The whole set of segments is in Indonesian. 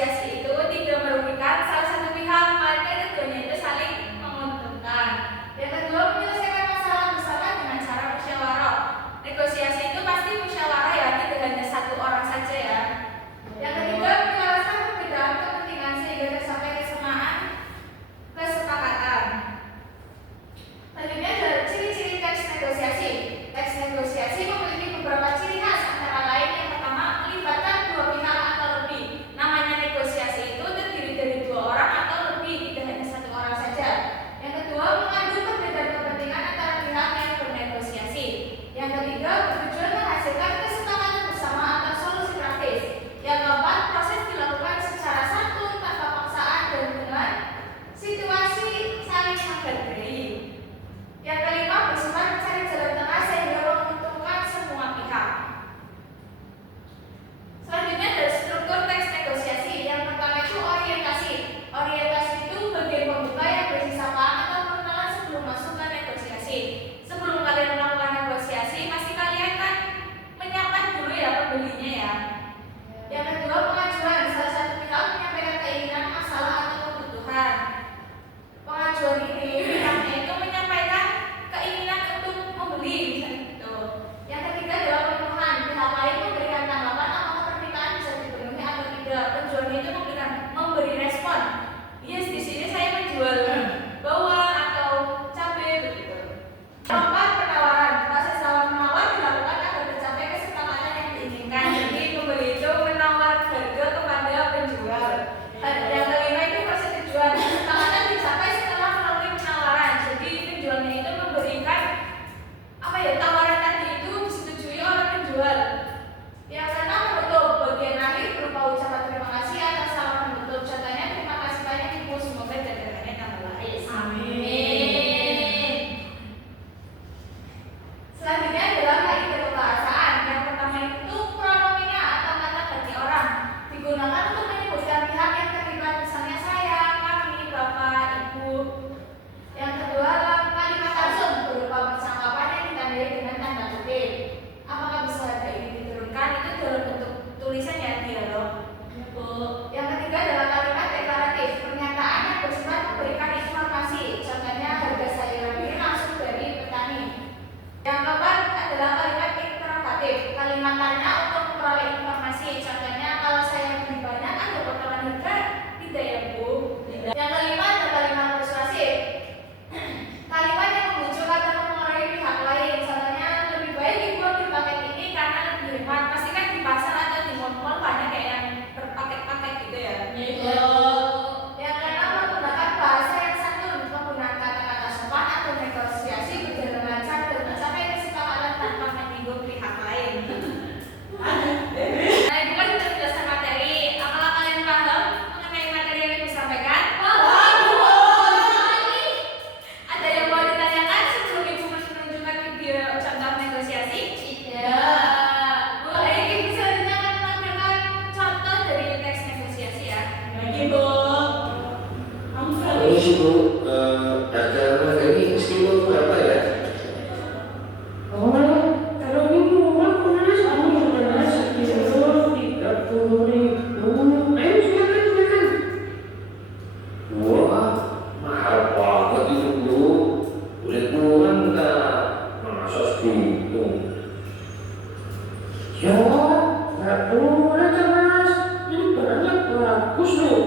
negosiasi itu tidak merugikan salah satu pihak, melainkan keduanya itu saling menguntungkan. Yang kedua, menyelesaikan masalah bersama dengan cara musyawarah. Negosiasi itu pasti musyawarah ya, tidak hanya satu orang saja ya. Yang ketiga, menjelaskan perbedaan kepentingan sehingga tercapai kesepakatan. Selanjutnya adalah ciri-ciri teks negosiasi. Teks negosiasi memiliki beberapa ciri khas, antara lain yang pertama, melibatkan dua pihak atau lebih. Namanya negosiasi itu terdiri dari dua orang atau lebih, tidak hanya satu orang saja. Yang kedua, mengadu perbedaan kepentingan antara pihak yang bernegosiasi. Yang ketiga, bertujuan menghasilkan kesepakatan bersama atau solusi praktis. Yang keempat, proses dilakukan secara santun, tanpa paksaan dan dengan situasi saling menghargai. Yang kelima, bersifat mencari jalan tengah sehingga menguntungkan semua pihak. Selanjutnya adalah struktur teks negosiasi. Yang pertama itu orientasi. Orientasi itu bagian pembuka yang berisi sapaan atau pengenalan sebelum masuk ke negosiasi. Sebelum kalian melakukan negosiasi, pasti kalian kan menyapa dulu ya pembelinya ya. Yang kedua, pengajuan. Salah satu pihak menyampaikan keinginan, masalah atau kebutuhan. Pengajuan ini pihaknya itu menyampaikan keinginan untuk membeli, misalnya gitu. Yang ketiga adalah pemenuhan. Pihak lain memberikan tanggapan apakah permintaan bisa dipenuhi atau tidak. Penjualnya itu memberi respon. Yes, di sini saya menjual bawang atau cabai begitu. Keempat, penawaran. Proses dalam menawar dilakukan agar tercapai kesepakatan yang diinginkan. Jadi pembeli itu menawar harga kepada penjual. Yang kelima itu persetujuan. Kesepakatan dicapai setelah melalui penawaran. Jadi penjualnya itu memberikan tawaran tadi itu disetujui oleh penjual. Yang keenam, menutup. Bagian akhir berupa ucapan terima kasih atas salam penutup. Contohnya, terima kasih banyak Ibu, semoga dagangannya tambah laris. Amin. Selanjutnya adalah kaidah kebahasaan. Yang pertama itu pronomina atau kata ganti orang, digunakan untuk menyebutkan pihak yang terlibat, misalnya saya, kami, bapak, ibu. Yang kedua adalah kalimat langsung berupa percakapan yang ditandai dengan tanda kutip. Apakah bisa ada ini diturunkan? Itu dalam bentuk tulisan ya, dialog. Yang ketiga adalah kalimat deklaratif, pernyataan yang bersifat memberikan informasi. Contohnya, harga sayuran ini langsung dari petani. Yang keempat adalah kalimat interrogatif, kalimat tanya untuk memperoleh informasi. Contohnya, kalau saya beli banyak ada potongan harga? Tidak ya Bu. Tidak. Yang kelima adalah kalimat persuasif, kalimat yang membujuk atau mempengaruhi pihak lain. Contohnya, lebih baik Ibu ambil paket ini karena lebih hemat. Pasti kan di pasar atau di mall banyak kayak yang berpaket-paket gitu ya. Yang keenam, menggunakan bahasa yang santun, menggunakan kata-kata sopan atau negosiasi berjalan lancar dan mencapai kesepakatan tanpa menyinggung pihak lain. Nah, Ibu kan sudah menjelaskan materi. Apakah kalian paham mengenai materi yang Ibu sampaikan? Ada yang mau ditanyakan sebelum Ibu menunjukkan video contoh negosiasi? Tidak. Boleh, Ibu selanjutnya akan menampilkan contoh dari teks negosiasi ya. Ibu. Ini sih Bu, dagangan ini meskipun berapa ya? Kalau ini murah panas, kamu sudah sekitar 30.000. Ayo silakan. Wah, mahal banget itu Bu. Boleh kurang nggak? Masa segitu? Ya, nggak boleh kan Mas. Ini barangnya bagus loh.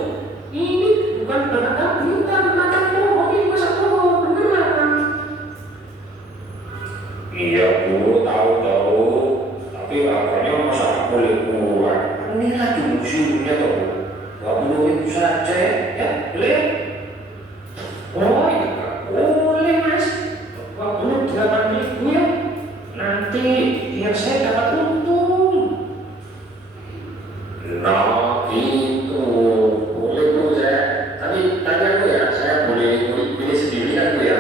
Ini bukan barang kita, makan bohong, ini masa bohong beneran. Iya Bu, tahu. Tapi harganya masa boleh kurang? Ini lagi musimnya toh Bu. 20.000 saja ya, boleh? Oh iya, nggak boleh Mas. 28.000 ya. Nanti biar saya dapat untung. Nah gitu, boleh Bu saya. Tapi tanya Bu ya, saya boleh pilih sendiri kan Bu ya?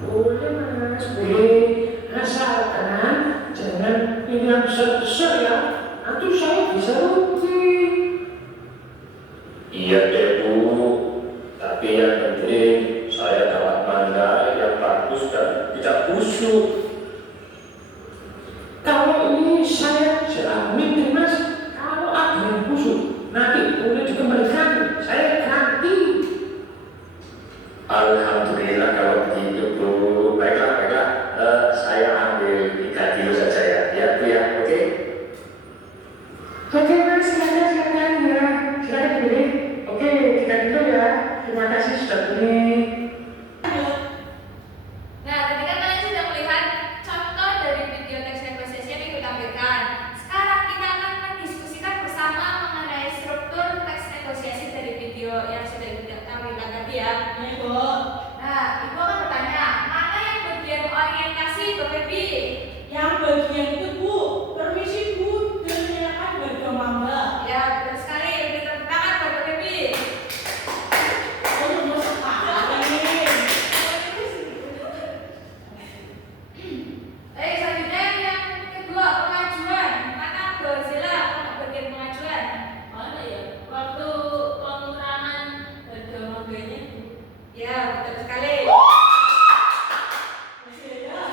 Boleh Mas, boleh. Asalkan jangan pilih yang besar-besar ya. Nanti saya bisa rugi. Iya deh Bu, tapi yang penting saya dapat mangga yang bagus dan tidak busuk. Kalau ini saya jamin nih Mas, kalau ada yang busuk Oke mas, silakan ya. Silakan dipilih. Oke, kita dulu ya. Terima kasih sudah pilih. Nah, tadi kan kalian sudah melihat contoh dari video teks negosiasi yang ikut tampilkan. Sekarang kita akan mendiskusikan bersama mengenai struktur teks negosiasi dari video yang sudah kita tampilkan tadi ya. Nah, Ibu akan bertanya, mana yang bagian orientasi Bapak Febi? Yang bagian itu Bu, permisi Bu, dengarkan warga mamba. Ya, betul sekali. Beri tepuk tangan buat Bapak Febi. Oh, masuk akal ini. Baik, selanjutnya yang kedua, pengajuan. Mana Godzilla bagian pengajuan? Mana ya? Waktu pengurangan harga mangganya Bu. Ya, betul sekali. Masih ada.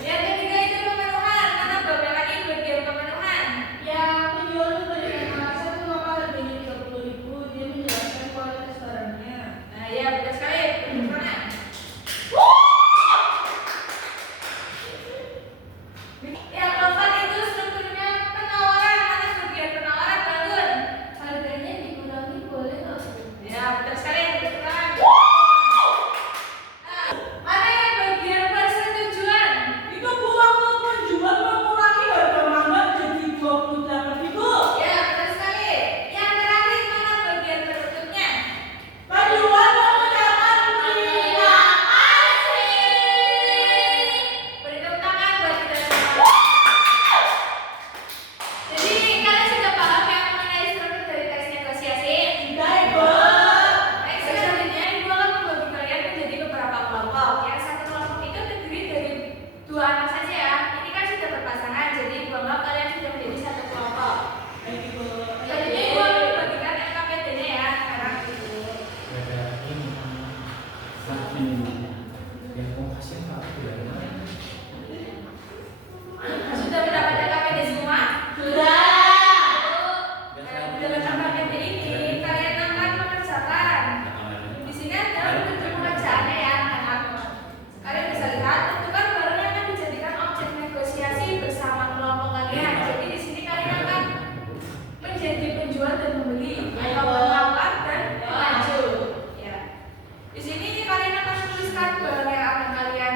Yang ketiga itu pemenuhan. Mana Bapak lagi bagian pemenuhan? Ya, penjual itu dari Makassar itu maka harganya 30.000, dia menjelaskan kualitas barangnya. Nah, ya betul sekali. Mana? Yang keempat itu strukturnya penawaran. Mana bagian penawaran, Bangun? Harganya dikurangi boleh nggak Bu? Ya, betul sekali. Tepuk tangan. Nah, mana yang bagian persetujuan? Itu Bu, waktu penjual mengurangi harga mangga jadi 28.000. Ya, betul sekali. Yang terakhir mana bagian penutupnya? Penjual mengucapkan terima kasih. Beri tepuk tangan buat kita semua. Jadi kalian sudah paham ya mengenai struktur dari teks negosiasi? Baik Bu. Baik, selanjutnya Ibu akan membagi kalian menjadi beberapa kelompok. Yang satu kelompok itu terdiri dari 2 anak saja ya. Ini kan sudah berpasangan, jadi Ibu anggap kalian sudah menjadi satu kelompok. Baik Bu. Selanjutnya Ibu akan membagikan LKPD-nya ya sekarang. Sudah mendapat LKPD semua? Sudah. Dalam LKPD ini kalian akan mengerjakan. Di sini ada bentuk pengerjaannya ya anak-anak. Kalian bisa lihat tentukan barang yang akan dijadikan objek negosiasi bersama kelompok kalian. Jadi di sini kalian akan menjadi penjual dan pembeli atau penawar dan pengaju. Ya. Di sini kalian akan menuliskan barang yang akan kalian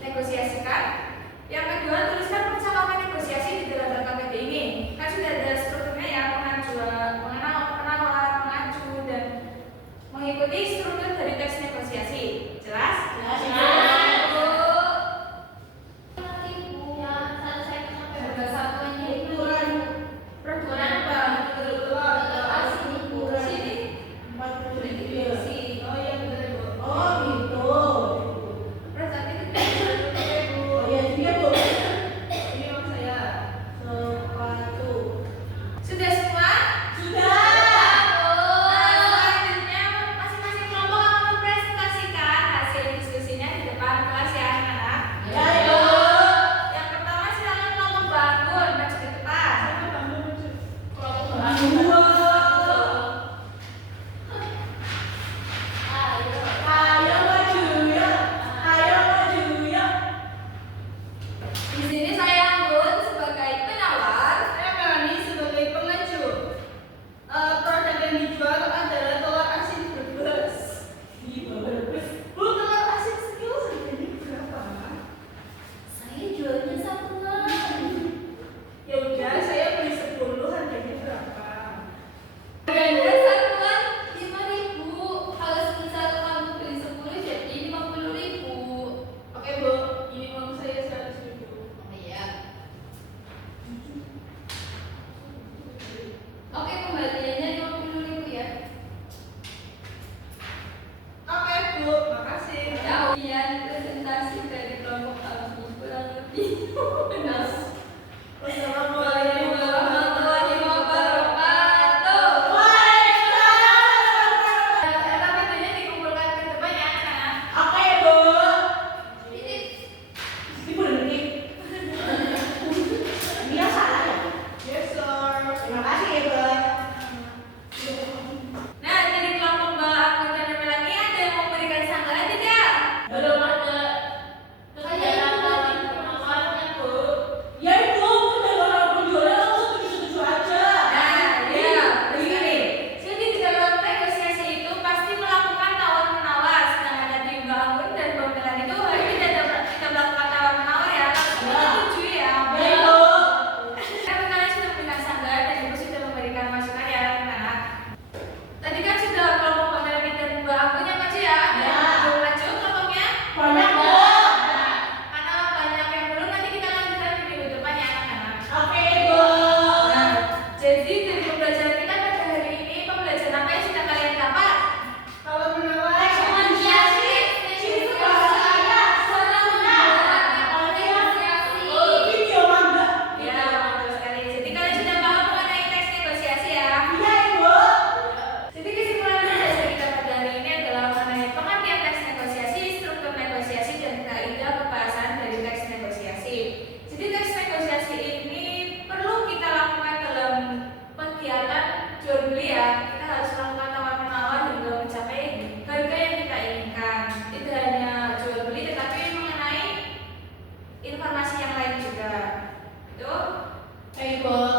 negosiasikan. Yang kedua, tuliskan percakapan negosiasi di dalam LKPD ini. Kan sudah ada strukturnya ya, pengajuan, penawar, pengaju, dan mengikuti struktur dari teks negosiasi. Jelas? Jelas. Harga satuannya itu peraturan apa? Sini. 40.000 ya. Sini. Oh iya betul Bu. Oh gitu. Peraturan itu Oh iya juga Bu. Ini uang saya. Sepatu. sudah semua? Sudah. Selanjutnya masing-masing kelompok akan mempresentasikan hasil diskusinya di depan kelas ya anak-anak. Ya Bu. Yang pertama silakan kelompok Bangun maju ke depan. Ayo maju ya. Ayo maju ya. Di sini saya Anggun sebagai penawar. Saya Melani sebagai pengaju. Produk yang dijual adalah telur asin Brebes. Iya Brebes. Bu, telur asin sekilo harganya berapa? Saya jualnya satuan. Ya udah, saya beli 10, harganya berapa? Harganya satuan 5.000. Kalau semisal kamu beli 10 jadi 50.000. Oke Bu, ini uang saya 100.000. Oh iya. Oke, kembaliannya 50.000 ya. Oke Bu, makasih. Kemudian presentasi dari kelompok kami kurang lebih. Wassalamualaikum Warahmatullahi wabarakatuh. Waalaikumsalam. LKPD-nya dikumpulkan ke depan ya anak-anak. Oke Bu. Ini Ini berhenti. Dia salah ya? Yes sir. Terima kasih ya Bu. Hey bos,